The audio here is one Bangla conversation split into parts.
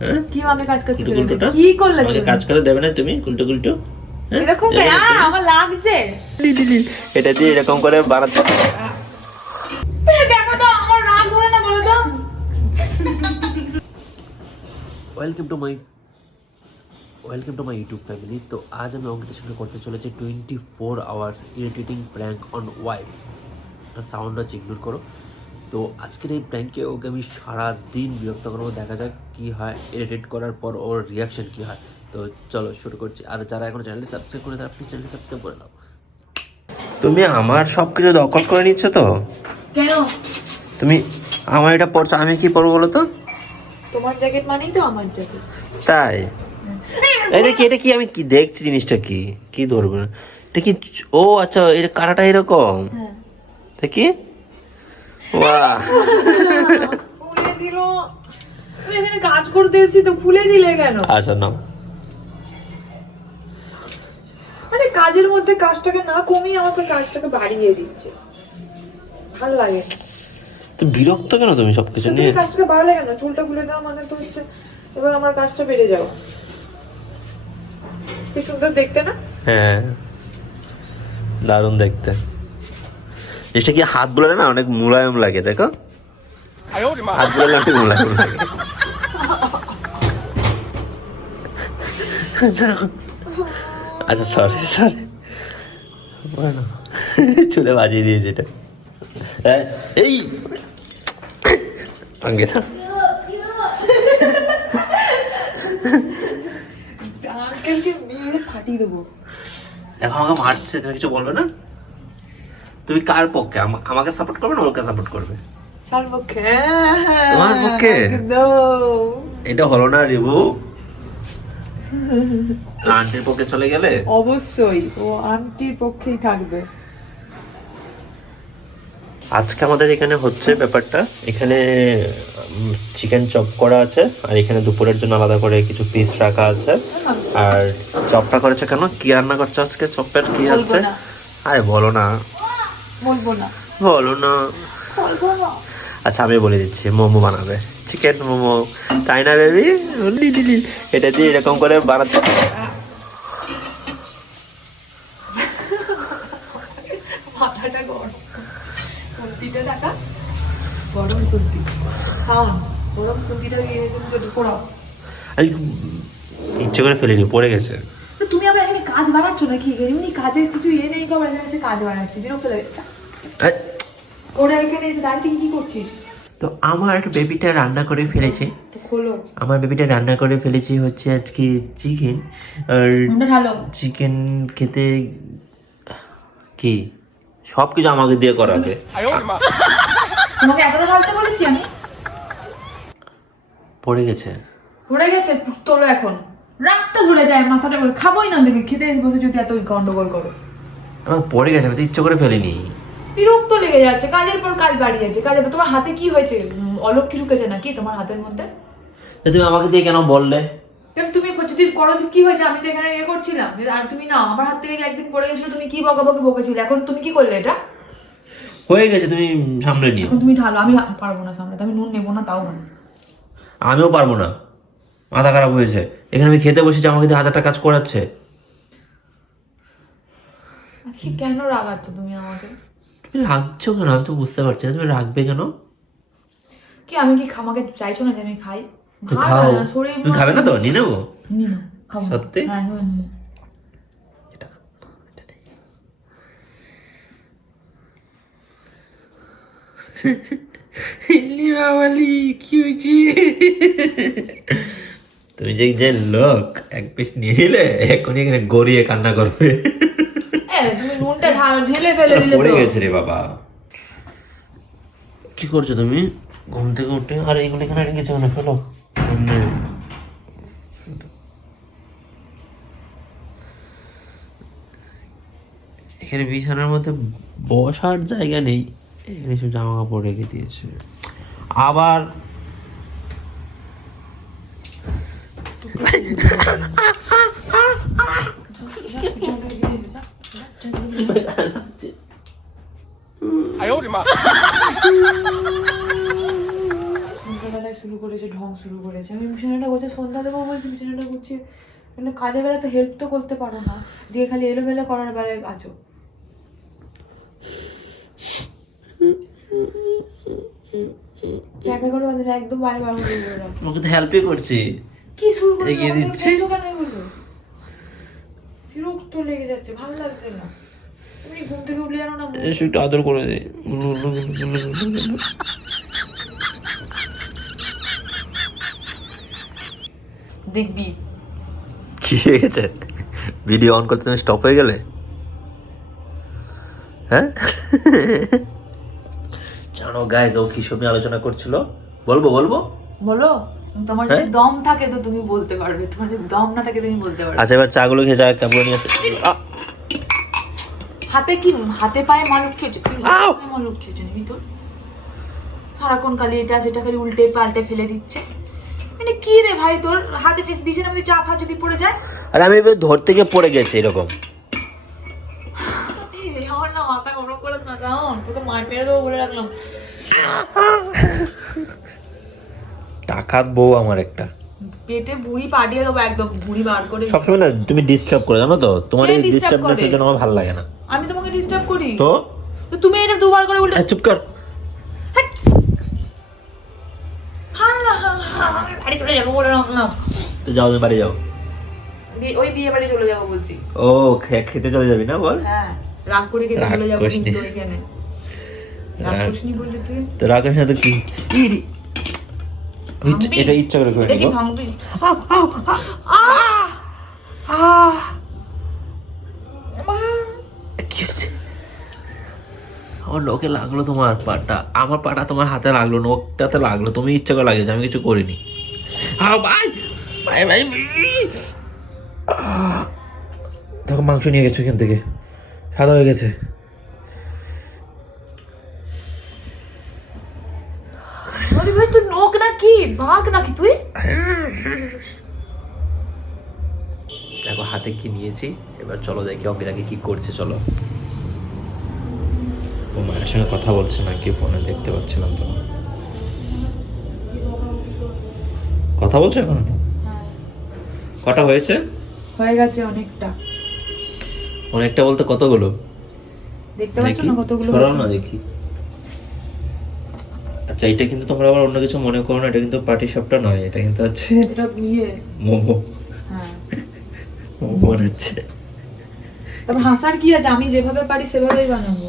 হ্যাঁ কি আমাকে কাজ করতে দেবে? উল্টো কি করলে আমাকে তুমি? কাজ করতে দেবে না তুমি উল্টো উল্টো এরকম কেন? আমার লাগছে। এটা দিয়ে এরকম করে বানাতে দেখো তো আমার রাগ ধরে না, বলো তো। Welcome to my YouTube family. তো আজ আমি অঙ্কিতের সঙ্গে করতে চলেছি 24 hours irritating prank on wife. Sound হচ্ছে, ইগনোর করো। তো আজকের এই প্র্যাঙ্কে ওকে আমি সারাদিন বিরক্ত করবো, দেখা যাক কী হয়, ইরিটেট করার পর ওর রিয়াকশন কী হয়। তো চলো শুরু করছি। আর যারা এখনো চ্যানেলটি সাবস্ক্রাইব করে দাও, প্লিজ চ্যানেলটি সাবস্ক্রাইব করে দাও। তুমি আমার সব কিছু দখল করে নিচ্ছ তো? কেন? তুমি আমার এটা পড়ছো, আমি কি পরবো বলো তো? তোমার জ্যাকেট মানেই তো আমার জ্যাকেট। তাই? এটা কি আমি কি দেখছি, জিনিসটা কি কি ধরবো না এটা কি? ও আচ্ছা, এটা কারাটা এরকম। হ্যাঁ। দেখি, বাহ, খুলে দিল। তুমি এখানে কাজ করতে এসেছি তো খুলে দিলে কেন? আচ্ছা নাও। মানে কাজের মধ্যে কাজটাকে না কমিয়ে আমাকে কাজটাকে বাড়িয়ে দিচ্ছে, ভালো লাগে না। তো বিরক্ত কেন তুমি সবকিছু তুমি নিয়ে? কাজটাকে বাড়ালে কেন? চুলটা খুলে দাও মানে তো হচ্ছে এবার আমার কাজটা বেড়ে যাও। কি সুন্দর দেখতে না? হ্যাঁ, দারুণ দেখতে। জিনিসটা কি হাত বোলালে না অনেক মুলায়ম লাগে, দেখো হাত বোলালে অনেক মুলায়ম লাগে। আচ্ছা সরি চুলে বাজিয়ে দিয়েছে এটা। হ্যাঁ, এই আঙ্গে না আঙ্কেলকে মেরে ফাটিয়ে দেবো। দেখো আমাকে মারছে, তুমি কিছু বলবে না? তুমি কার পক্ষে? আমাকে সাপোর্ট করবে না ওকে সাপোর্ট করবে? তার পক্ষে। তোমার পক্ষে? এটা হলো না রিবু। আন্টির পক্ষে চলে গেলে অবশ্যই ও আন্টির পক্ষেই থাকবে। আজকে আমাদের এখানে হচ্ছে ব্যাপারটা, এখানে চিকেন চপ করা আছে, আর এখানে দুপুরের জন্য আলাদা করে কিছু পিস রাখা আছে। আর চপটা করেছে কেন? কি রান্না করছে আজকে? চপের কি আছে? আরে বলো না। বলবো না। আচ্ছা আমি বলে দিচ্ছি, মোমো বানাবে, চিকেন মোমো, তাই না বেবি? এটা দিয়ে এরকম করে বানাতে মাথাটা গরম, কুন্তিটা টাকা গরম, কুন্তি সাউন্ড গরম, কুন্তিটা পোড়াও। ইচ্ছে করে ফেলিনি, পড়ে গেছে। তুমি আবার এখানে কাজ বাড়াচ্ছ নাকি? এমনি কাজের কিছু নেই, আবার এখানে এসে কাজ বাড়াচ্ছি, বিরক্ত লাগে। ওরা এখানে এসে দাঁড়িয়ে কি করছিস? তো আমার বেবিটা রান্না করে ফেলেছে, খোলো। আমার বেবিটা রান্না করে ফেলেছি হচ্ছে আজকে চিকেন। আর চিকেন খেতে কি সব কিছু আমাকে দিয়ে করাবে। তোমাকে এতটা ঢালতে বলেছি আমি? পড়ে গেছে। তোলো এখন। রাগটা ধরে যায় মাথাটা, খাবোই না দেখে, খেতে এসে বসে যদি এত গন্ডগোল করো। আমার পড়ে গেছে, আমি তো ইচ্ছে করে ফেলিনি। বিরক্ত লেগে যাচ্ছে, কাজের পর কাজ বাড়িয়ে যাচ্ছে। কাজের পর তোমার হাতে কি হয়েছে? অলক্ষী ঢুকেছে নাকি তোমার হাতের মধ্যে? তুমি আমাকে দিয়ে কেন বললে? তুমি যদি করো কি হয়েছে? আমি তো এখানে ইয়ে করছিলাম, আর তুমি না আমার হাত থেকে একদিন পড়ে গেছিল, তুমি কি বকাবকি বকেছিলে, এখন তুমি কি করলে? এটা হয়ে গেছে, তুমি সামলে নিও। এখন তুমি ঢালো, আমি পারবো না সামলাতে, আমি নুন নেবো না, তাও না। আমিও পারবো না, মাথা খারাপ হয়েছে। এখানে আমি খেতে বসেছি, আমাকে দিয়ে হাজারটা কাজ করাচ্ছে। কেন রাগাচ্ছ তুমি আমাকে? তুমি রাখছো কেন? আমি তো বুঝতে পারছি না, তুমি রাখবে কেন? কি আমি কি আমাকে চাইছো না যে আমি খাই? খাও, তুমি খাবে না তো? নিয়ে নেবো। সত্যি? তুমি যে লোক এক পিস নিয়ে নিলে এখনই এখানে গড়িয়ে কান্না করবে। তুমি নুনটা ঢেলে ফেলে দিলে। পড়ে গেছে রে বাবা। কি করছো তুমি? ঘুম থেকে উঠে আর এগুলো এখানে রেখেছো কেন? ফেলো। এখানে বিছানার মধ্যে বসার জায়গা নেই, এখানে সব জামা কাপড় রেখে দিয়েছে। আবার সন্ধ্যাবেলায় শুরু করে এসে ঢং শুরু করেছে। আমি বিছানাটা করছে, সন্ধ্যা দেবো বলছি, বিছানাটা করছি, মানে কাজের বেলা তো হেল্প তো করতে পারো না, দিয়ে খালি এলোমেলো করার বেলায় আছো। দেখা করে ওদের একদম বারে বার করে দিলাম। ওকে তো হেল্পই করছি। কি শুরু করে এগিয়ে দিচ্ছি। বিরক্ত লেগে যাচ্ছে, ভালো লাগছে না। তুমি ঘুম থেকে উঠলে জানো না, এসে একটু আদর করে দে। দেখবি কি হয়ে গেছে? ভিডিও অন করতে তুমি স্টপ হয়ে গেলে? হ্যাঁ জানো গাইজ ও কি সব নিয়ে আলোচনা করছিল? বলবো বলো। তোমার যদি দম থাকে তো তুমি বলতে পারবে, তোমার যদি দম না থাকে তুমি বলতে পারবে। আচ্ছা এবার চাগুলো খেয়ে যা কাপড় নিয়ে আসে। হাতে কি, হাতে পায়ে মালুক খেয়েছো? কি মালুক খেয়েছো নাকি তোর? সারাক্ষণ খালি এটা সেটা খালি উল্টে পাল্টে ফেলে দিচ্ছে। মানে কি রে ভাই, তোর হাতে বিছানার মধ্যে চাপ হাত যদি পড়ে যায়? আরে আমি এবার ধরতে গিয়ে পড়ে গেছে এরকম। আমার না মাথা গরম করে না, যাও তোকে মার মেরে দেবো বলে রাখলাম। টাকাত বউ আমার একটা। পেটে বুড়ি পাঠিয়ে দেবো, একদম বুড়ি বার করে। সবসময় না তুমি ডিস্টার্ব করে, জানো তো? তোমার কে এই disturb ডিস্টার্বনেসের করে? জন্য আমার ভালো লাগে না। আমি তোমাকে ডিস্টার্ব করি? তো তো তুমি এটা দুবার করে উল্টে। চুপ কর। আমি বাড়ি চলে যাবো বলে রাখলাম। তো যাও, তুমি বাড়ি যাও। ওই বিয়ে বাড়ি চলে যাবো বলছি। ও খেতে চলে যাবি না? বল। হ্যাঁ, রাগ করে খেতে চলে যাবো রাগ কিন্তু করিসনি। ওইখানে। রাগ করিসনি বললি তুই? তো রাগের সাথে কি? ভাঙবি? এটা ইচ্ছা করে এটা কি নিবো। ভাঙবি? কি হচ্ছে? আমার নখে লাগলো তোমার পাটা, আমার পাটা তোমার হাতে লাগলো, নখটাতে লাগলো, তুমি ইচ্ছা করে লাগিয়েছো, আমি কিছু করিনি। ভাই ভাই ভাই দেখো মাংস নিয়ে গেছো এখান থেকে, সাদা হয়ে গেছে। আরে ভাই তুই নখ নাকি বাঘ নাকি তুই? দেখো হাতে কি নিয়েছি, এবার চলো দেখি অঙ্কিতাকে কি করছে। চলো। ও মায়ের সঙ্গে কথা বলছে নাকি ফোনে, দেখতে পাচ্ছিলাম তো। কথা বলছে এখন? কটা হয়েছে? হয়ে গেছে অনেকটা। অনেকটা বলতে কতগুলো? দেখতে পাচ্ছ না কতগুলো সরাও হয়েছে? না দেখি। আচ্ছা এটা কিন্তু তোমরা আবার অন্য কিছু মনে করো না, এটা কিন্তু পাটি সাপটা নয়, এটা কিন্তু হচ্ছে এটা বিয়ে। মোমো। হ্যাঁ, মোমো বানাচ্ছে। তারপর হাসার কি আছে, আমি যেভাবে পারি সেভাবেই বানাবো।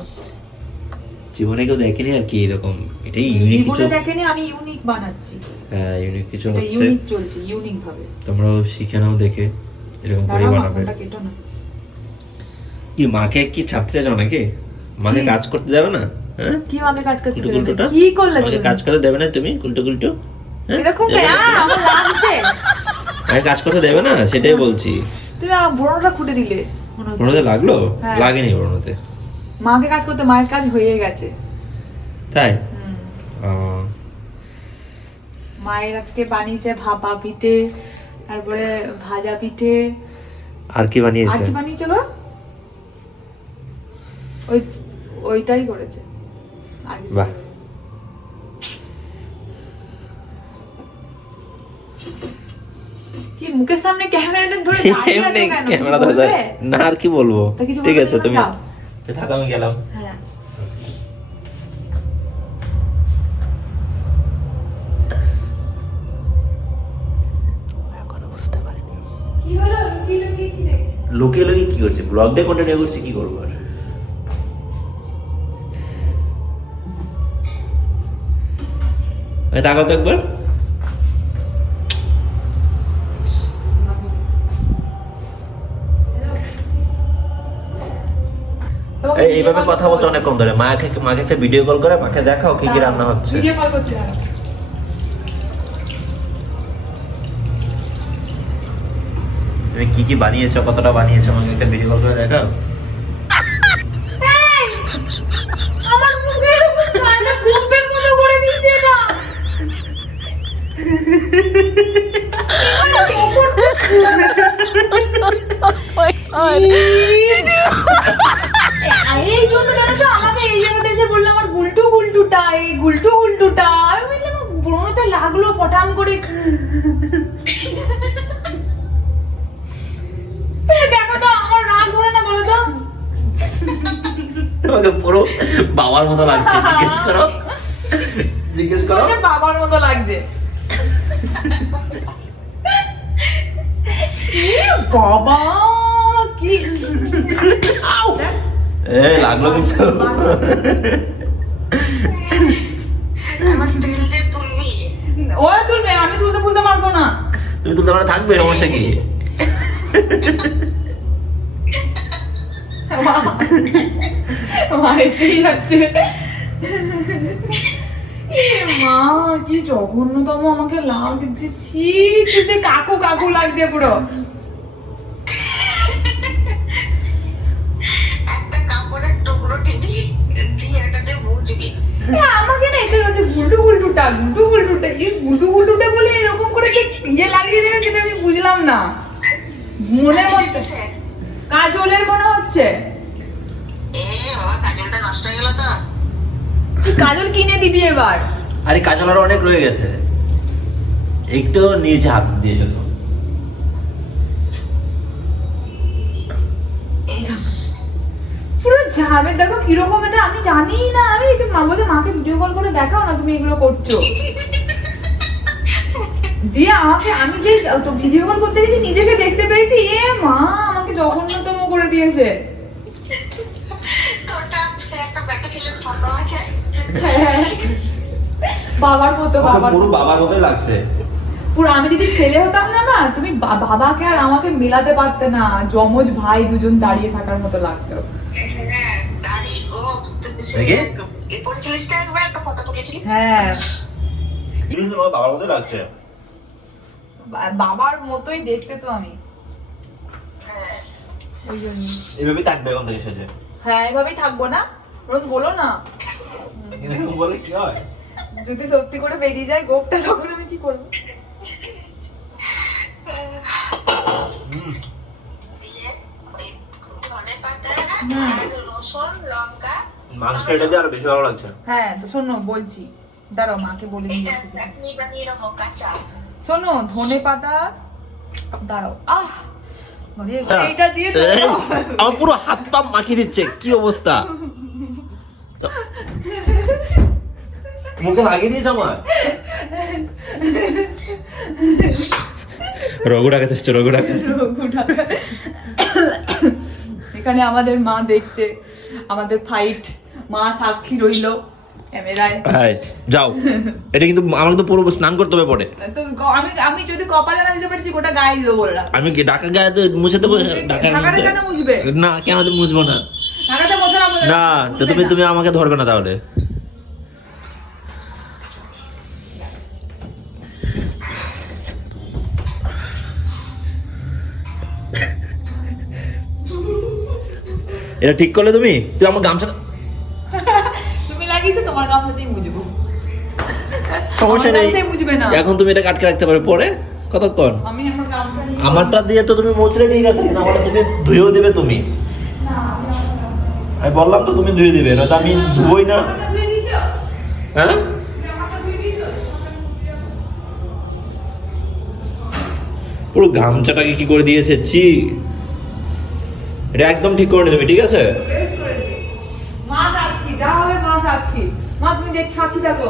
জীবনে কেউ দেখেনি আর কি এরকম, এটাই ইউনিক কিছু। জীবনে দেখেনি, আমি ইউনিক বানাচ্ছি। হ্যাঁ ইউনিক কিছু এটা হচ্ছে, ইউনিক চলছে, ইউনিক ভাবে। তোমরাও শিখে নাও দেখে, এরকম করে দাঁড়াও, বানাবে। মাথাটা কেটো না। কি মাকে কি ছাড়তে চাও নাকি? মাকে কি? কাজ করতে দেবে না? হ্যাঁ কি মাকে কাজ করতে উল্টো দেবে না? উল্টোটা? কি করলে মাকে তুমি? কাজ করতে দেবে না তুমি? উল্টো উল্টো এরকম কেন? আমার লাগছে। মাকে কাজ করতে দেবে না সেটাই বলছি। তুমি আমার ব্রণটা খুঁটে দিলে মনে হচ্ছে। ব্রণতে লাগলো? হ্যাঁ। লাগেনি ব্রণতে। মাকে কাজ করতে, মায়ের কাজ হয়ে গেছে। তাই? মায়ের আজকে বানিয়েছে ভাপা পিঠে, তারপরে ভাজা পিঠে। আর কি আর বানিয়েছে? কি বানিয়েছে গো? ওইটাই করেছে। আর কিছু বাহ। করেনি। কি মুখের সামনে ক্যামেরাটা ধরে দাঁড়িয়ে আছো কেন? ক্যামেরা কিছু ধরে বলবে? না আর কি বলবো? তা কিছু ঠিক বলবে আছে না? তুমি যাও। থাকো, আমি গেলাম। হ্যাঁ। কি হলো? লুকিয়ে লুকিয়ে কি দেখছিস? লুকিয়ে লুকিয়ে কি করছি? ব্লগ ডে কন্টিনিউ করছি, কি করবো আর? তাকাও তো একবার। এইভাবে কথা বলছো অনেকক্ষণ ধরে। মাকে একটা ভিডিও কল করে মাকে দেখাও কি কি রান্না হচ্ছে। ভিডিও কল করছি না। তুমি কি কি বানিয়েছো, কতটা বানিয়েছো, আমাকে একটা ভিডিও কল করে দেখাও। আমার মুখে কানে গোপের মতো করে দিয়েছে না। এই জন্য জানো তো আমাকে এই জায়গাটা এসে বললো আমার গুলটু গুলটুটা, এই গুলটু গুলটুটা। আমি বললাম ব্রণতে লাগলো পটা আরাম করে দেখো তো আমার রাগ ধরে না, বলো তো। তোমাকে পুরো বাবার মতো লাগছে, জিজ্ঞেস করো বলছে বাবার মতো লাগছে। বাবা কি লাগলো কিন্তু। ও তুলবে, আমি তুলতে বলতে পারবো না। তুমি তো তোমার থাকবে, সমস্যা কি? মা কি জঘন্যতম আমাকে লাগছে, ছি ছি, কাকু কাকু লাগছে পুরো। আমাকে না এসে হচ্ছে গুল্টু গুল্টুটা এই গুল্টুটা বলে এরকম করে যে ইয়ে লাগিয়ে দেবে সেটা আমি বুঝলাম না। মনে হচ্ছে কাজলের মনে হচ্ছে। কাজল কিনে দিবি এবার? আরে কাজল আরো অনেক রয়ে গেছে, একটু নিচে হাত দিয়ে চলো। পুরো ঝামে দেখো কিরকম, এটা আমি জানি না। আমি এই যে মা বলছে মাকে ভিডিও কল করে দেখাও না তুমি এগুলো করছো, দিয়ে আমাকে, আমি যে তো ভিডিও কল করতে গেছি নিজেকে দেখতে পেয়েছি, এ মা আমাকে জঘন্যতম করে দিয়েছে। বাবার মতো, পুরো বাবার মতো লাগছে পুরো। আমি যদি ছেলে হতাম না না, তুমি বাবাকে আর আমাকে মেলাতে পারতে না, যমজ ভাই দুজন দাঁড়িয়ে থাকার মতো লাগতো। হ্যাঁ বাবার মতো লাগছে, বাবার মতোই দেখতে তো আমি, ওই জন্য এভাবেই থাকবে এখন থেকে সেজে। হ্যাঁ এভাবেই থাকবো না, বলো না বলে কি হয়, যদি সত্যি করে বেরিয়ে যায় গোপটা তখন আমি কি করবো? মাংস এটা দিয়ে আরো বেশি ভালো লাগছে। হ্যাঁ তো শোনো বলছি, দাঁড়াও মাকে বলে দিয়ে শোনো, ধনেপাতা, দাঁড়াও, এইটা দিয়ে আমার পুরো হাত পা মাখিয়ে দিচ্ছে, কি অবস্থা, মুখে লাগিয়ে দিয়েছে আমার। এখানে আমাদের মা দেখছে আমাদের ফাইট, মা সাক্ষী রইলো ক্যামেরায়। যাও, এটা কিন্তু আমাকে তো পুরো স্নান করতে হবে পরে। তো আমি যদি কপালে না দিতে পারছি গোটা গায়ে দিব বললাম। আমি কি ঢাকা গায়ে তো মুছে দেবো? ঢাকাটা কেন মুছবে? না কেন মুছবো না? ঢাকাটা মোছা না তো তুমি আমাকে ধরবে না তাহলে। এটা ঠিক করলে তুমি আমার গামছা তুমি লাগিয়েছো, তোমার গামছাতেই মুছবো, সমস্যা নেই, মুছবে না। এখন তুমি এটা কাটকে রাখতে পারবে, পরে কতক্ষণ আমি আমার গামছা নিয়ে আমারটা দিয়ে তো তুমি মুছলে ঠিক আছে, কিন্তু আমারটা তুমি ধুয়েও দিবে তুমি। আমি বললাম তো তুমি ধুয়ে দিবে, নয়তো আমি ধুবই না। হ্যাঁ পুরো গামছাটাকে কি করে দিয়েছে, ছি, এটা একদম ঠিক করে নি তুমি, ঠিক আছে? মা সাক্ষী, যা হবে মা সাক্ষী। মা তুমি দেখ, সাক্ষী থাকো।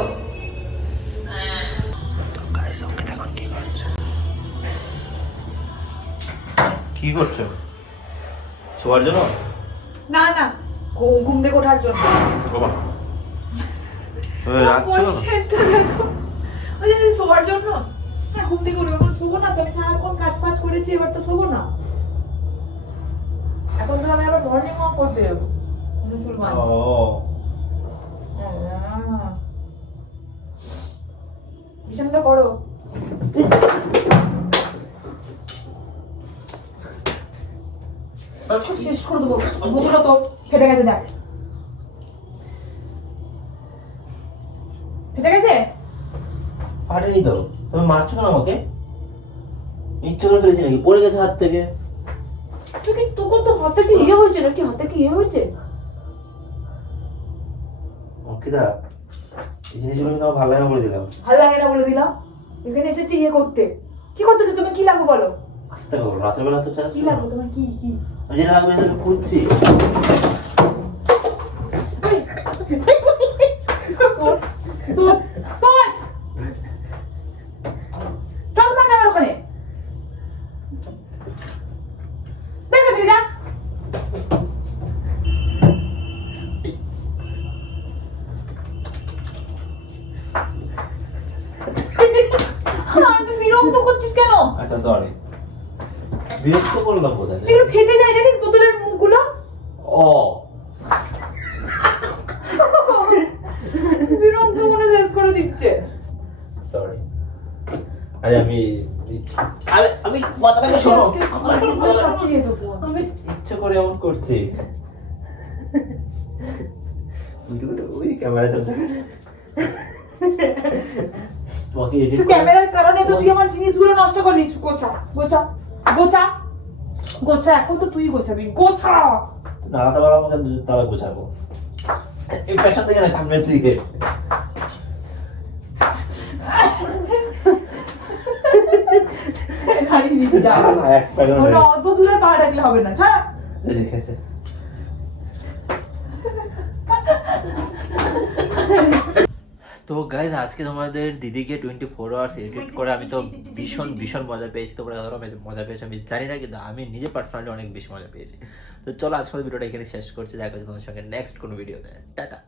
কি করছো, শোয়ার জন্য? না না, ঘুম থেকে ওঠার জন্য। শোয়ার জন্য, হ্যাঁ ঘুম থেকে উঠে এখন শোবো না তো, আমি সারাক্ষণ কাজ ফাজ করেছি, এবার তো শোবো না। এখন তো আমি আবার মর্নিং ওয়াক করতে যাবো, চুল বাঁধছি। বিছানাটা করো। শেষ করে দেবো, মুখটা তো ফেটে গেছে, দেখ ফেটে গেছে। ফাটেনি তো, তুমি মারছো কেন আমাকে? ইচ্ছে করে ফেলেছি নাকি? পড়ে গেছে হাত থেকে। তোকে তো হাতে কি ইয়ে হয়েছে নাকি? হাতে কি ইয়ে হয়েছে? অঙ্কিতা, এই জিনিসগুলো কিন্তু আমার ভালো লাগে না বলে দিলাম। ভালো লাগে না বলে দিলাম? এখানে এসেছি ইয়ে করতে। কি করতেছো তুমি? কি লাগবে বলো? আস্তে করো, রাতের বেলা তো চাচ্ছ কি লাগবে তোমার? কি কি আমি যেটা লাগবে সেটা খুঁজছি। তোর তোর তোর চশমা যাবে ওখানে, বের করে যা। তুই বিরক্ত করছিস কেন? আচ্ছা সরি, বিরক্ত করলাম কোথায়? এগুলো ফেটে যায় জানিস বোতলের মুখগুলো। ও বিরক্ত করে শেষ করে দিচ্ছে। সরি। আরে আমি আরে আমি কথাটাকে শোনো, আমি ইচ্ছে করে এমন করছি। ওই ক্যামেরা চলছে, তোমাকে এডিট তুই ক্যামেরার কারণে তো তুই আমার জিনিসগুলো নষ্ট করলি। গোছা গোছা গোছা গোছা, এখন তো তুই গোছাবি। গোছা। নাড়াতে পারবো আমাকে, তাহলে গোছাবো। এই পেছন থেকে না, সামনের দিকে। নাড়ি দিবি যা। না, এক প্যাকেট ওটা অত দূরে পা রাখলে হবে না, ছাড়। দেখেছে। তো গাইজ আজকে তোমাদের দিদিকে 24 আওয়ার্স এডিট করে আমি তো ভীষণ ভীষণ মজা পেয়েছি। তোমরা কতটা মজা পেয়েছো আমি জানি না, কিন্তু আমি নিজে পার্সোনালি অনেক বেশি মজা পেয়েছি। তো চলো আজকের ভিডিওটা এখানে শেষ করছি। দেখা হচ্ছে তোমাদের সঙ্গে নেক্সট কোনো ভিডিওতে। টাটা।